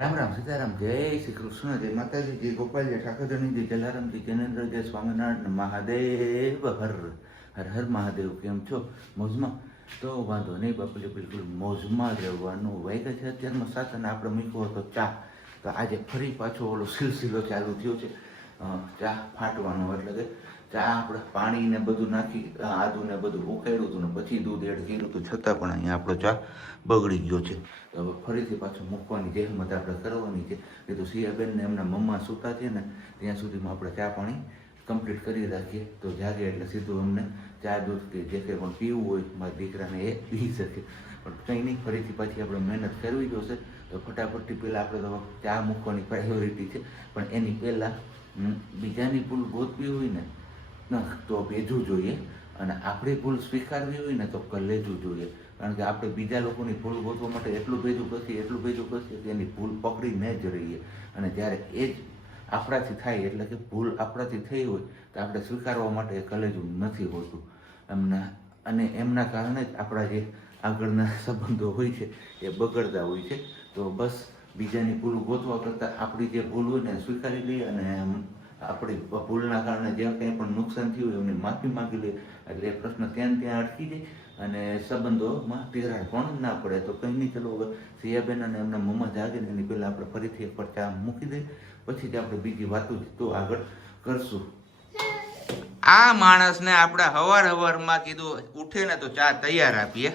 રામ રામ સીતારામ જય શ્રી કૃષ્ણ જય માતાજી જય ગોપાલજી ઠાકોરજી જય જલારામજી જૈનેન્દ્ર જય સ્વામિનારાયણ મહાદેવ હર હર હર મહાદેવ કેમ છો મોજમાં તો વાંધો નહીં બાપુજી બિલકુલ મોજમાં રહેવાનું વાગ્યા છે અત્યારમાં સાત અને આપણે મૂક્યો હતો ચા તો આજે ફરી પાછો ઓલો સિલસિલો ચાલુ થયો છે ચા ફાટવાનો એટલે કે ચા આપણે પાણી ને બધું નાખી આદુ ને બધું ઉકાળ્યું હતું ને પછી દૂધ એડ કર્યું હતું છતાં પણ અહીંયા આપણો ચા બગડી ગયો છે તો હવે ફરીથી પાછું મૂકવાની જહેમત આપણે કરવાની છે કે તો સિયાબેન ને એમના મમ્મા સૂતા છે ને ત્યાં સુધીમાં આપણે ચા પાણી કમ્પ્લીટ કરી રાખીએ તો જાગે એટલે સીધું અમને ચા દૂધ કે જે કંઈ પણ પીવું હોય મારા દીકરાને એ પી શકે પણ કંઈ નહીં ફરીથી પાછી આપણે મહેનત કરવી જોશે તો ફટાફટથી પહેલાં આપણે તો ચા મૂકવાની પ્રાયોરિટી છે પણ એની પહેલાં બીજાની ભૂલ ગોતવી હોય ને તો ભેજવું જોઈએ અને આપણી ભૂલ સ્વીકારવી હોય ને તો કલેજવું જોઈએ કારણ કે આપણે બીજા લોકોની ભૂલ ગોતવા માટે એટલું ભેજું કરશે કે એની ભૂલ પકડીને જ રહીએ અને જ્યારે એ જ આપણાથી થાય એટલે કે ભૂલ આપણાથી થઈ હોય તો આપણે સ્વીકારવા માટે એ કલેજું નથી હોતું અને એમના કારણે જ આપણા જે આગળના સંબંધો હોય છે એ બગડતા હોય છે તો બસ બીજાની ભૂલ ગોતવા કરતાં આપણી જે ભૂલ હોય ને સ્વીકારી લઈએ અને આપણી ભૂલના કારણે જે કંઈ પણ નુકસાન થયું હોય એમની માફી માગી લે એટલે એ પ્રશ્ન ત્યાં અટકી જાય અને સંબંધોમાં તિરાડ પણ ના પડે તો કંઈ નહીં ચલો હવે સિયાબેન અને એમના મમ્મા જાગે ને એની પહેલાં આપણે ફરીથી એકવાર ચા મૂકી દઈએ પછી જ આપણે બીજી વાતો તો આગળ કરશું. આ માણસને આપણે હવારમાં કીધું ઉઠે ને તો ચા તૈયાર આપીએ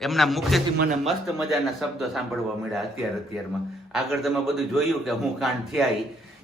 એમના મુખેથી મને મસ્ત મજાના શબ્દો સાંભળવા મળ્યા અત્યારમાં આગળ તમે બધું જોયું કે હું કાંડ થયા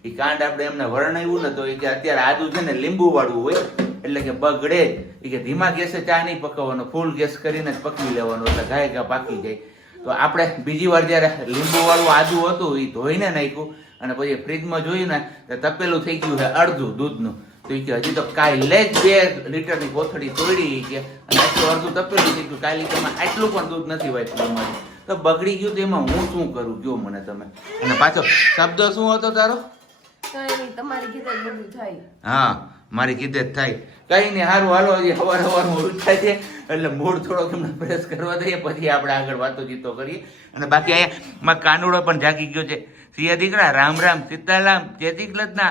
એ કાંડ આપણે એમને વર્ણવ્યું ને તો એ કે અત્યારે આદુ છે ને લીંબુ વાળું હોય એટલે કે બગડે એ કે ધીમા ગેસે ચા નહીં પકવવાનો ફૂલ ગેસ કરીને જ પકવી લેવાનો એટલે ગાય ગા પાકી જાય તો આપણે બીજી વાર જયારે લીંબુ વાળું આદુ હતું એ ધોઈને નાખ્યું અને પછી ફ્રીજમાં જોયું ને તો તપેલું થઈ ગયું છે અડધું દૂધનું તો એ કે હજી તો કાલે જ 2 લીટરની કોથળી તોડી કે અને આટલું અડધું તપેલું થઈ ગયું કાલે તમે આટલું પણ દૂધ નથી વાપર્યું અમારે તો બગડી ગયું તો એમાં હું શું કરું કયો મને તમે અને પાછો શબ્દ શું હતો તારો તમારી કીધે જ બધું થાય. હા મારી કીધે જ થાય કઈ નહીં સારું હાલો હજી સવારમાં ઉઠાય છે એટલે મૂળ થોડોક એમને પ્રેસ કરવા દઈએ પછી આપણે આગળ વાતો જીતો કરીએ અને બાકી અહીંયા માં કાનુડો પણ જાગી ગયો છે સિયા દીકરા રામ રામ સીતારામ જય શ્રી કૃષ્ણ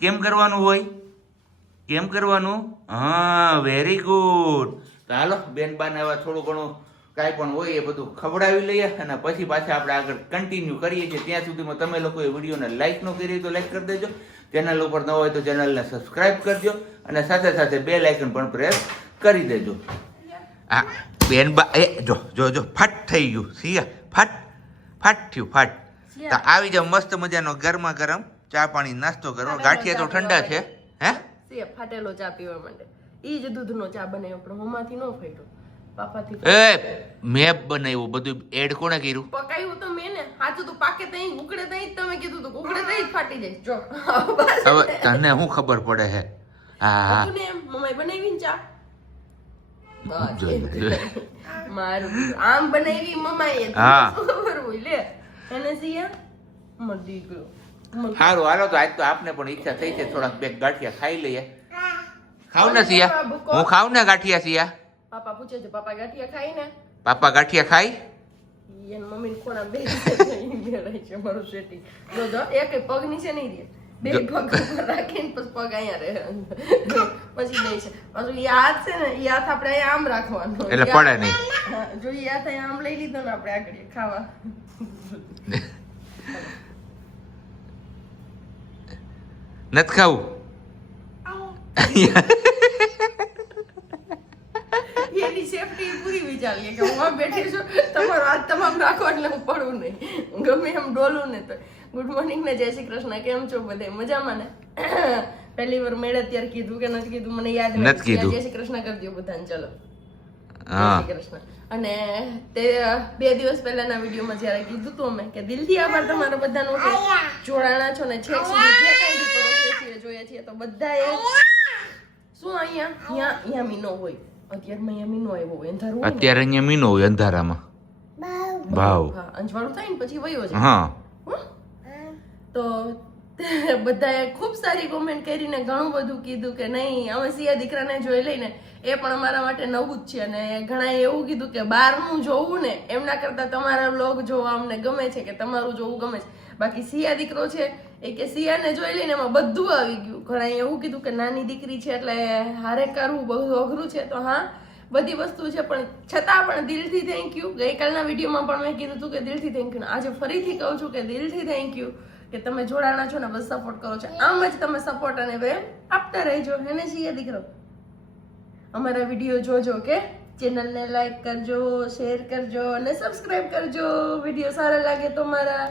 કેમ કરવાનું હોય કેમ કરવાનું હા વેરી ગુડ તો હાલો બેન બાને હવે થોડું ઘણું કાંઈ પણ હોય એ બધું ખવડાવી લઈએ અને પછી પાછા આપણે આગળ કન્ટિન્યુ કરીએ છીએ ત્યાં સુધીમાં તમે લોકોએ વિડીયોને લાઈક ન કરી તો લાઈક કરી દેજો ચેનલ ઉપર ન હોય તો ચેનલને સબસ્ક્રાઈબ કરજો અને સાથે સાથે બેલ આઇકન પણ પ્રેસ કરી દેજો. હા બેન બા એ જો જો જો ફાટ થઈ ગયું સિયા ફાટ થયું ફાટ તો આવી જાવ મસ્ત મજાનો ગરમા ગરમ ચા પાણી નાસ્તો કરવા ગાંઠિયા તો ઠંડા છે હે સિયા ફાટેલો ચા પીવા માટે ઈ જ દૂધનો ચા બનાવ્યો પણ હોમાંથી ન ફાટ્યો પાપાથી એ મેં બનાવ્યું બધું એડ કોણે કર્યું પકાયું તો મેં ને હાચું તો પાકે તઈ ઉકળે તઈ તમે કીધું તો ઉકળે તઈ જ ફાટી જાય જો હવે તને શું ખબર પડે હે હા તું ને મમ્મી બનાવી ને ચા મારું આમ બનાવી મમ્માએ હા ખબર હોય લે એને સિયા મર દીકરો સારું હાલો તો આજ તો આપને પણ ઈચ્છા થઈ છે થોડાક બે ગાંઠિયા ખાઈ લઈએ ખાવ ને સિયા હું ખાવ ને ગાંઠિયા સિયા પાપા પૂછે છે પાપા ગાંઠિયા ખાઈ ને પાપા ગાંઠિયા ખાઈ એન મમ્મી ને કોણા બે બેરાય છે મારું સેટિંગ જો જો એક પગ નીચે નહીં રહે બે પગ ઉપર રાખીને પછી પગ અહીંયા રહે પછી દે છે પાછું એ હાથ છે ને એ હાથ આપણે અહીંયા આમ રાખવાનો એટલે પડે નહીં જો એ હાથ અહીંયા આમ લઈ લીધો ને આપણે આગળ ખાવા નથી ખાવું એની સેફટી પૂરી વિચારીએ કે હું આમ બેઠી છું તમારો હાથ તમામ રાખો એટલે હું પડું નહીં ગમે એમ ડોલું ને તો ગુડ મોર્નિંગ ને જય શ્રી કૃષ્ણ કેમ છો બધે મજામાં ને પહેલી વાર મેળે ત્યારે કીધું કે નથી કીધું મને યાદ નથી જય શ્રી કૃષ્ણ કરી દો બધાને ચલો જય શ્રી કૃષ્ણ અને તે 2 દિવસ પહેલાના વિડીયોમાં જ્યારે કીધું હતું અમે કે દિલથી આભાર તમારો બધાનો કે જોડાણા છો ને છેક સુધી જે કાંઈ કરો છીએ જોઈએ છીએ તો બધાએ શું અહીંયા મીનો હોય અત્યારે મીનો આવ્યો હોય અંધારું અત્યારે અહીંયા મીનો હોય અંધારામાં ભાવ હા અંજવાળું થાય ને પછી વયો છે હા તો બધાએ ખૂબ સારી કોમેન્ટ કરીને ઘણું બધું કીધું કે નહીં અમે સિયા દીકરાને જોઈ લઈને એ પણ અમારા માટે નવું જ છે અને ઘણા એવું કીધું કે બહારનું જોવું ને એમના કરતા તમારા વ્લોગ જોવા અમને ગમે છે કે તમારું જોવું ગમે છે બાકી સિયા દીકરો છે એ કે સિયાને જોઈ લઈને એમાં બધું આવી ગયું. ઘણા એવું કીધું કે નાની દીકરી છે એટલે હારે કરવું બહુ અઘરું છે. તો હા, બધી વસ્તુ છે, પણ છતાં પણ દિલથી થેન્ક યુ. ગઈકાલના વિડીયોમાં પણ મેં કીધું હતું કે દિલથી થેન્ક યુ. આજે ફરીથી કહું છું કે દિલથી થેન્ક યુ કે તમે જોડાણા છો ને બસ સપોર્ટ કરો છો. આમ જ તમે સપોર્ટ અને પ્રેમ આપતા રહેજો. હેને સિયા દીકરો? અમારા વિડીયો જોજો કે ચેનલને લાઈક કરજો, શેર કરજો અને સબસ્ક્રાઇબ કરજો. વિડીયો સારા લાગે તો મારા.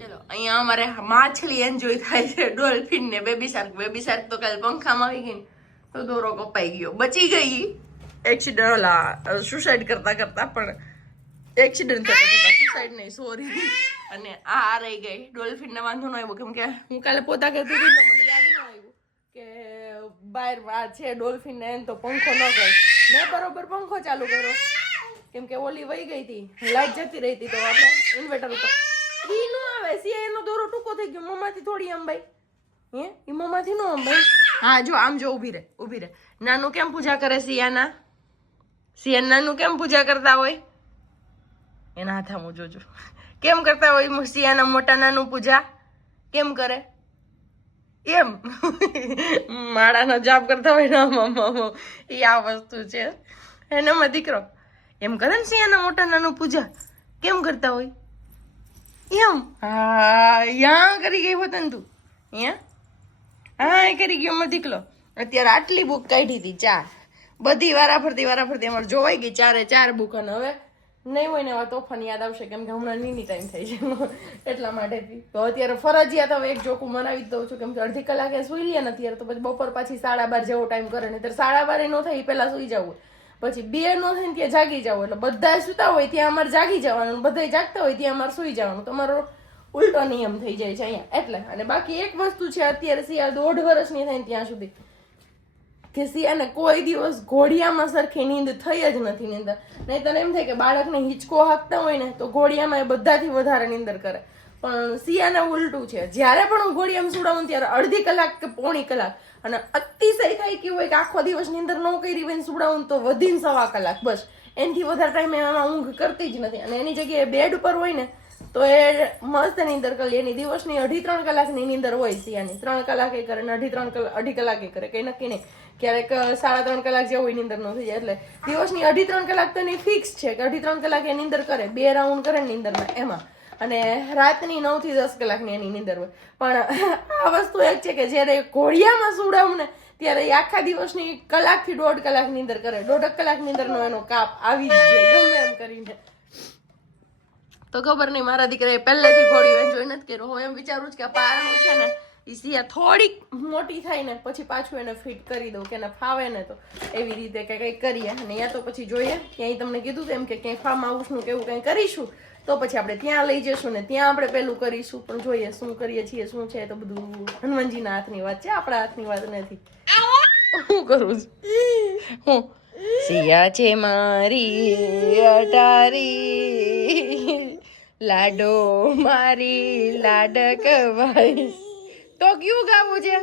ચલો, અહીંયા અમારે માછલી એન્જોય થાય છે, ડોલ્ફિન ને બેબી શાર્ક. બેબી શાર્ક તો કાલે પંખામાં આવી ગઈ ને તો દોરો કપાઈ ગયો, બચી ગઈ એક્સિડન્ટ, ઓલા સુસાઇડ કરતા કરતા, પણ એક્સિડન્ટ થતા સુસાઇડ નહીં, સોરી. અને આ રહી ગઈ. ડોલ્ફિન ને વાંધો ન આવ્યો કેમ કે હું કાલે પોતા કરતી હતી તો મને યાદ ન આવ્યું કે બહાર આ છે ડોલ્ફિન ને તો પંખો ન કર. મેં બરોબર પંખો ચાલુ કર્યો કેમ કે ઓલી વહી ગઈ હતી, લાઈટ જતી રહી હતી, તો આપણે ઇન્વર્ટર ઉપર ઈ નો આવે. સિયા એનો દોરો ટૂંકો થઈ ગયો, મમ્માથી થોડી અંબાઈ. હે ઈ મમ્માથી નો અંબાઈ. હા જો આમ જો, ઊભી રહે, ઊભી રહે. નાનું કેમ પૂજા કરે સિયાના? સિયા નાનું કેમ પૂજા કરતા હોય? એના હાથામાં જોજો કેમ કરતા હોય સિયાના મોટા નાનું પૂજા કેમ કરે? એમ માળાનો જાપ કરતા હોય ને મમ્મા, એ આ વસ્તુ છે. એનામાં દીકરો એમ કરે ને સિયાના મોટા નાનું પૂજા કેમ કરતા હોય એમ. હા યા કરી ગઈ હોત ને તું, યા હા એ કરી ગયો દીકલો. અત્યારે આટલી બુક કાઢી હતી, 4 બધી વારાફરતી અમારે જોવાઈ ગઈ 4 બુક. અને હવે નહીં હોય ને એવા તોફાન યાદ આવશે કેમ કે હમણાં નીની ટાઈમ થઈ છે એટલા માટેથી. તો અત્યારે ફરજિયાત હવે એક જોકું મનાવી જ દઉં છું કેમ કે અડધી કલાકે સુઈ લે ને અત્યારે, તો પછી બપોર પાછી 12:30 જેવો ટાઈમ કરે ને, ત્યારે 12:30 ન થાય પેલા સુઈ જવું, પછી 2 નો થાય ને ત્યાં જાગી જવું. એટલે બધા સુતા હોય ત્યાં અમારે જાગી જવાનું, બધા જાગતા હોય ત્યાં અમારે સુઈ જવાનું. તમારો ઉલટો નિયમ થઈ જાય છે અહીંયા એટલે. અને બાકી એક વસ્તુ છે, અત્યારે સિયા 1.5 વર્ષની થાય ને ત્યાં સુધી કે સિયાને કોઈ દિવસ ઘોડિયામાં સરખી નીંદ થઈ જ નથી. નીંદર નહીં તને એમ થાય કે બાળકને હિંચકો હાંકતા હોય ને તો ઘોડિયામાં એ બધાથી વધારે નીંદર કરે, પણ સિયાને ઉલટું છે. જ્યારે પણ હું ઘોડિયામાં સુડાવું ત્યારે અડધી કલાક કે પોણી કલાક, અને અતિશય થાય કેવું હોય કે આખો દિવસ નીંદર ન કરી હોય સુડાવું તો વધીને 1.25 કલાક, બસ એનાથી વધારે ટાઈમ એમાં ઊંઘ કરતી જ નથી. અને એની જગ્યાએ બેડ ઉપર હોય ને તો એ મસ્ત નીંદર કરી. એની દિવસની 2.5-3 કલાકની નીંદર હોય સિયાની. 3 કલાકે કરે ને 2.5 કલાકે કરે, કઈ નક્કી નહીં. ક્યારેક 3.5 કલાક જેવું નીંદર ન થઈ જાય. એટલે દિવસની 2.5-3 કલાક તો એની ફિક્સ છે કે 2.5-3 કલાકે નીંદર કરે, 2 રાઉન્ડ કરે નીંદરમાં એમાં. અને રાતની 9 થી 10 કલાકની એની નીંદર હોય. પણ આ વસ્તુ એક છે કે જ્યારે ઘોડિયામાં સુડાવું ને ત્યારે આખા દિવસની 1 થી 1.5 કલાક નીંદર કરે. 1.5 કલાક નીંદરનો એનો કાપ આવી જ જાય ગમે એમ કરીને. તો ખબર નહીં, મારા દીકરાએ પહેલેથી ઘોડી જોઈ નથી કર્યો. હું એમ વિચારું છું કે આ પારણું છે ને એ સિયા થોડીક મોટી થાય ને પછી પાછું એને ફિટ કરી દઉં કે એને ફાવે ને તો એવી રીતે કે કંઈક કરીએ. અને યા તો પછી જોઈએ ક્યાંય તમને કીધું તેમ કે ક્યાંય ફાર્મ હાઉસનું કેવું કંઈ કરીશું તો પછી આપણે ત્યાં લઈ જઈશું ને ત્યાં આપણે પેલું કરીશું. પણ જોઈએ શું કરીએ છીએ શું છે તો બધું હનુમાનજીના હાથની વાત છે, આપણા હાથની વાત નથી. શું કરું છું હું? સિયા છે મારી અટારી, લાડો મારી લાડકવાઈ. તો ક્યું ગાવું છે?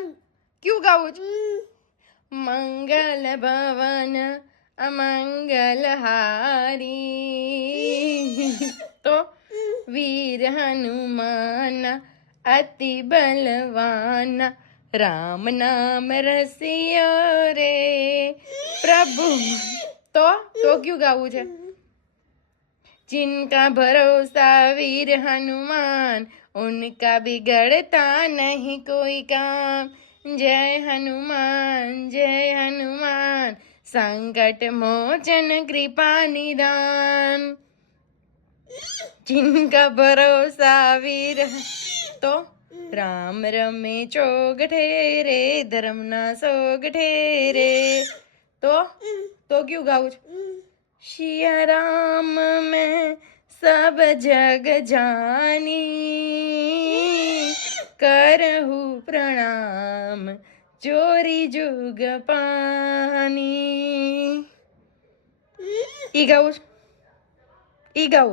ક્યું ગાવું છે? મંગલ ભવન અમંગલ હારી. તો વીર હનુમાન અતિ બલવાન, રામ નામ રસિયો રે પ્રભુ. તો ક્યું ગાવું છે? जिनका भरोसा वीर हनुमान, उनका बिगड़ता नहीं कोई काम. जय हनुमान संकट मोचन कृपा निदान. जिनका भरोसा वीर. तो राम रमे चौगठे रे, धर्मना सोगठे रे. तो क्यों गाऊं? सिया राम में सब जग जानी, करहु प्रणाम ચોરી જુગ પાની. ઈ ગાવું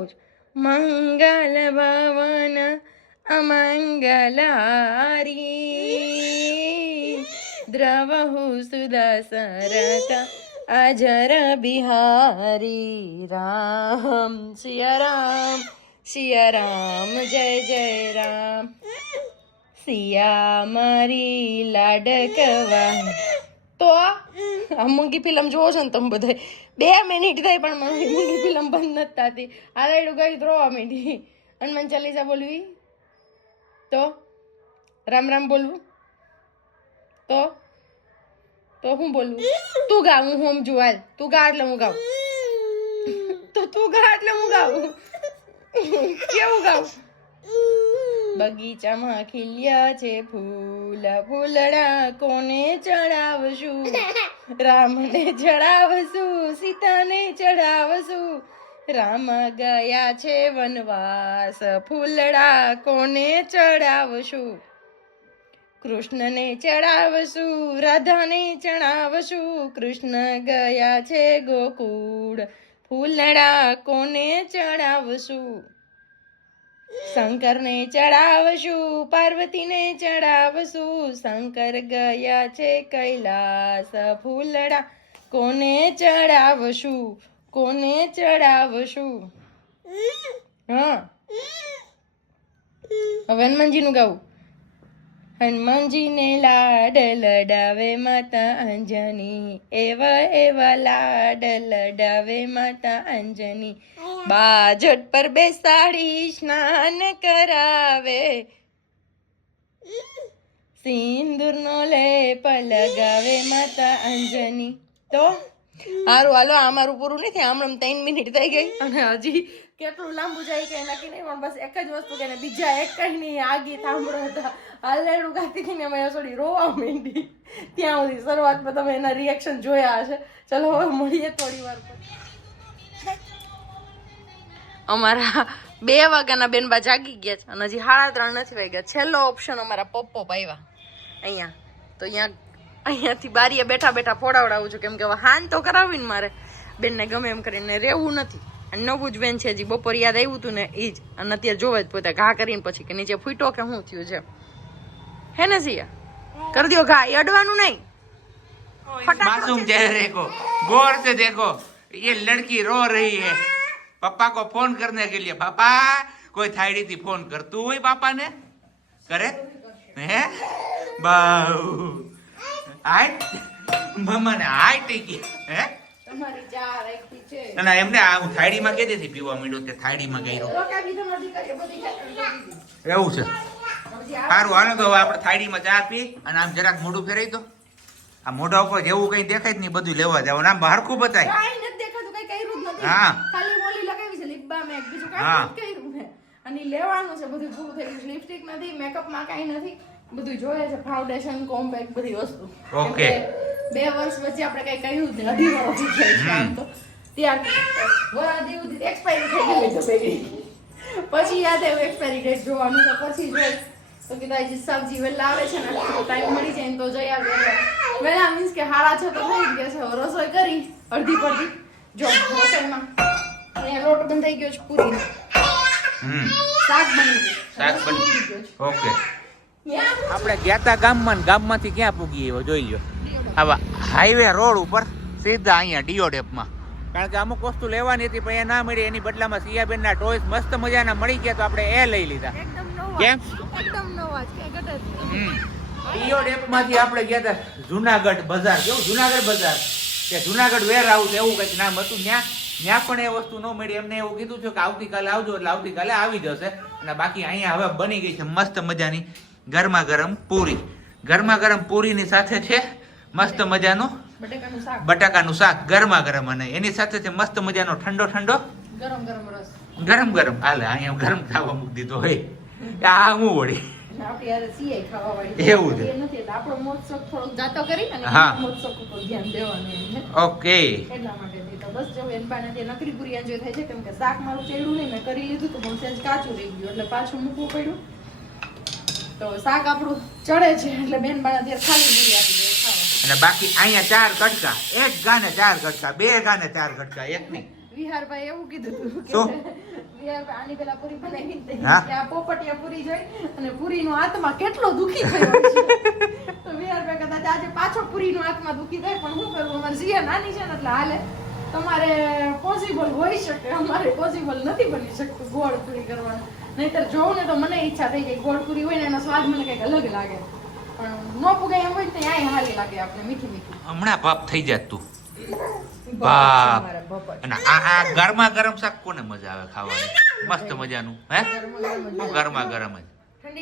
છું. મંગલ ભવન અમંગલ હારી, દ્રવહુ સુદશરથ અજર બિહારી. રામ સિયા રામ સિયા રામ જય જય રામ, સિયા મારી લાડકવા. તો આ મૂંગી ફિલ્મ જોવો છો ને તમે બધા, 2 મિનિટ થઈ પણ મારી મૂંગી ફિલ્મ બંધ નથી થતી. આલેડું ગઈ રોવા માંડી. હનુમાન ચાલીસા બોલવી તો, રામ રામ બોલવું તો હું બોલવું? તું ગા, હું સમજુ. હાલ તું ગા એટલે હું ગાઉં. તો તું ગા એટલે હું ગાઉં. કેવું ગાઉં? બગીચામાં ખીલ્યા છે ફૂલ, ફૂલડા કોને ચડાવશું? રામને ચડાવશું, સીતાને ચડાવશું. રામ ગયા છે વનવાસ, ફૂલડા કોને ચડાવશું? કૃષ્ણને ચડાવશું, રાધાને ચડાવશું. કૃષ્ણ ગયા છે ગોકુળ, ફૂલડા કોને ચડાવશું? શંકરને ચડાવશું, પાર્વતીને ચડાવશું. શંકર ગયા છે કૈલાસ, ફૂલડા કોને ચડાવશું? કોને ચડાવશું? હા, હવે હનુમાનજીનું ગાવું. હનુમાનજીને લાડ લડાવે માતા અંજની, એવા એવા લાડ લડાવે માતા અંજની. બાજટ પર બેસાડી સ્નાન કરાવે, સિંદૂરનો લેપ લગાવે માતા અંજની. તો હારું હાલો, આ મારું પૂરું નથી. હમણાં 3 મિનિટ થઈ ગઈ અને હજી કેટલું લાંબુ જાય કે નક્કી નહીં. પણ બસ એક જ વસ્તુ કે બીજા એક કઈ નહીં, આ ગીત સાંભળો હતા. હાલેડું ગાતી થઈને અમે થોડી રોવા માંડી. ત્યાં સુધી શરૂઆતમાં તમે એના રિએક્શન જોયા હશે. ચલો હવે મળીએ થોડી વાર પછી. અમારા 2 વાગ્યાના બેનબા જાગી ગયા છે અને હજી 3:30 નથી વાગ્યા. છેલ્લો ઓપ્શન અમારા પપ્પો આવ્યા અહીંયા. તો અહીંયાથી બારીએ બેઠા બેઠા ફોડાવડાવું છું, કેમ કે હવે હાન તો કરાવીને મારે બેનને ગમે એમ કરીને રહેવું નથી. અને નવું જ બેન છે, હજી બપોર યાદ આવ્યું હતું ને એ જ. અને અત્યારે જોવે જ પોતે ઘા કરીને પછી કે નીચે ફૂટો કે શું થયું છે. હે ને સિયા, કરી દો ઘા, એ અડવાનું નહીં. मासूम चेहरे को गौर से देखो, ये लड़की रो रही है पापा को फोन करने के लिए. पापा कोई थायडी थी फोन करતું હોય પાપા ને કરે હે બાઉ હાય મમ્મા ને હાય ટીકી હે તમારી ચા રાખી છે. અને એમને આ હું થાયડી માં કેદી થી પીવા માંડ્યો તે થાયડી માં ગયો એવું છે. સારું હાલો તો હવે આપણે થાયડી માં ચા પી અને આમ જરાક મોઢું ફેરાઈ દો. આ મોઢા ઉપર જેવું કઈ દેખાય જ નહીં બધું લેવા જાવ. આમ હરખું બતાય. કાઈ નથી દેખાતું, કઈ કર્યું જ નથી. હા, ખાલી મોલી લગાવી છે લિપ બામ, એક બીજું કાઈ નથી કર્યું છે. અને લેવાનું છે બધું પૂરું થઈ ગયું. લિપસ્ટિક નથી, મેકઅપ માં કાઈ નથી, બધું જોઈએ છે. ફાઉન્ડેશન, કોમ્પેક્ટ, બધી વસ્તુ. ઓકે. 2 વર્ષ વચ્ચે આપણે કઈ કર્યું જ નથી. 2.5 વર્ષ થઈ ગયા છે. તો ત્યાર વરા દેવું એક્સપાયરી થઈ ગઈ તો પછી યાદ આવ્યું એક્સપાયરી ડેટ જોવાનું. તો પછી જોઈ તો કીધા હજી સબ્જી વહેલા આવે છે ને ટાઈમ મળી જાય ને તો જઈ આવીએ. વહેલા મીન્સ કે 6:30 તો થઈ જ ગયા છે. રસોઈ કરી અડધી પડધી. જો રસોઈમાં અહીંયા લોટ બંધાઈ ગયો છે પૂરીનો. શાક બની ગયું. ઓકે. આપણે ગયા તા ગામમાં, ગામમાંથી ક્યાં પૂગી એવો જોઈ લ્યો. આવા હાઈવે રોડ ઉપર સીધા અહીંયા ડીઓ ડેપમાં. કારણ કે અમુક વસ્તુ લેવાની હતી પણ એ ના મળી. એની બદલામાં સિયાબેનના ટોયસ મસ્ત મજાના મળી ગયા તો આપણે એ લઈ લીધા. કેમ? એકદમ નવા છે. ડીઓ ડેપમાંથી આપણે ગયા હતા જુનાગઢ બજાર. કેવું જુનાગઢ બજાર કે જુનાગઢ વેર હાઉસ એવું કંઈક નામ હતું. ત્યાં પણ એ વસ્તુ ન મળી. એમને એવું કીધું છે કે આવતીકાલે આવજો, એટલે આવતીકાલે આવી જશે. અને બાકી અહીંયા હવે બની ગઈ છે મસ્ત મજાની ગરમા ગરમ પૂરી. ગરમા ગરમ પૂરીની સાથે છે મસ્ત મજાનું બટાકાનું શાક ગરમા ગરમ, અને એની સાથે છે મસ્ત મજાનો ઠંડો ઠંડો ગરમ ગરમ. હાલે અહીંયા ગરમ ખાવા મૂકી દીધો હોય. આ હું વળી એવું છે. હા, ઓકે. બસ જો એનબાને તે નકરી પૂરી એન્જોય થાય છે, કેમ કે શાક મારું ચેડું નહીં, મેં કરી લીધું તો પણ સેજ કાચું રહી ગયું એટલે પાછું મૂકવું પડ્યું. તો શાક આપણું ચડે છે એટલે બેન બાને ત્યાં ખાલી પૂરી આપી દે ખાવા. અને બાકી અહીંયા 4 કટકા, એક ગાને 4 કટકા, 2 ગાને 4 કટકા, એક નહીં. વિહારભાઈ એવું કીધું હતું કે વિહારભાઈ આની પેલા પૂરી બનાવી દે કે આ પોપટિયા પૂરી જોઈ અને પૂરીનો આત્મા કેટલો દુખી થયો છે. તો વિહારભાઈ કદાચ આજે પાછો પૂરીનો આત્મા દુખી થાય, પણ શું કરવું, અમારી સિયા નાની છે ને એટલે હાલે. તમારે પોસિબલ હોઈ શકે, અમારે પોસિબલ નથી બની શકતું ગોળપુરી કરવાનું. નહીતર જોઉં ને તો મને ઈચ્છા થઈ જાય ગોળપુરી હોય ને એનો સ્વાદ મને કંઈક અલગ લાગે, પણ નો પુગાય એમ હોય ને તો ન્યાય હારી લાગે આપણે મીઠી મીઠી. હમણાં બાપ થઈ જાત તું બાપ. મારા બપોર અને આ ગરમા ગરમ શાક કોને મજા આવે ખાવાની? મસ્ત મજાનું હે, ગરમા ગરમ જ.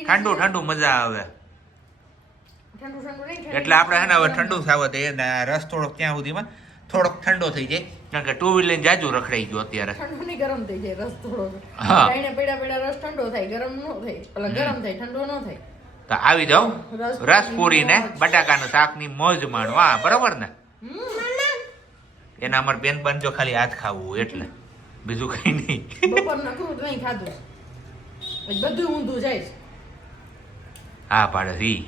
ઠંડુ ઠંડુ મજા આવે. ઠંડુ ઠંડુ નહીં, એટલે આપણે હે ને હવે ઠંડુ થાવા દઈએ ને રસ થોડોક ત્યાં સુધીમાં થોડોક ઠંડો થઈ જાય, કારણ કે ટુ વ્હીલ લઈને જાજુ રખડાઈ ગયો અત્યારે. ઠંડુ નહીં ગરમ થઈ જાય રસ થોડો. હા. ગાયને પેડા પેડા રસ ઠંડો થાય, ગરમ નો થાય, પેલા ગરમ થાય ઠંડો નો થાય. તો આવી જાઉં રસ પૂરી ને બટાકાનું શાક ની મોજ માણો. હા બરોબર ને? એના અમારે બેન બન જો ખાલી હાથ ખાવું એટલે બીજું કઈ નહીં. બપોર નકરું તો અહીં ખાધું, બધું ઊંધું જાય. હા પાડે રી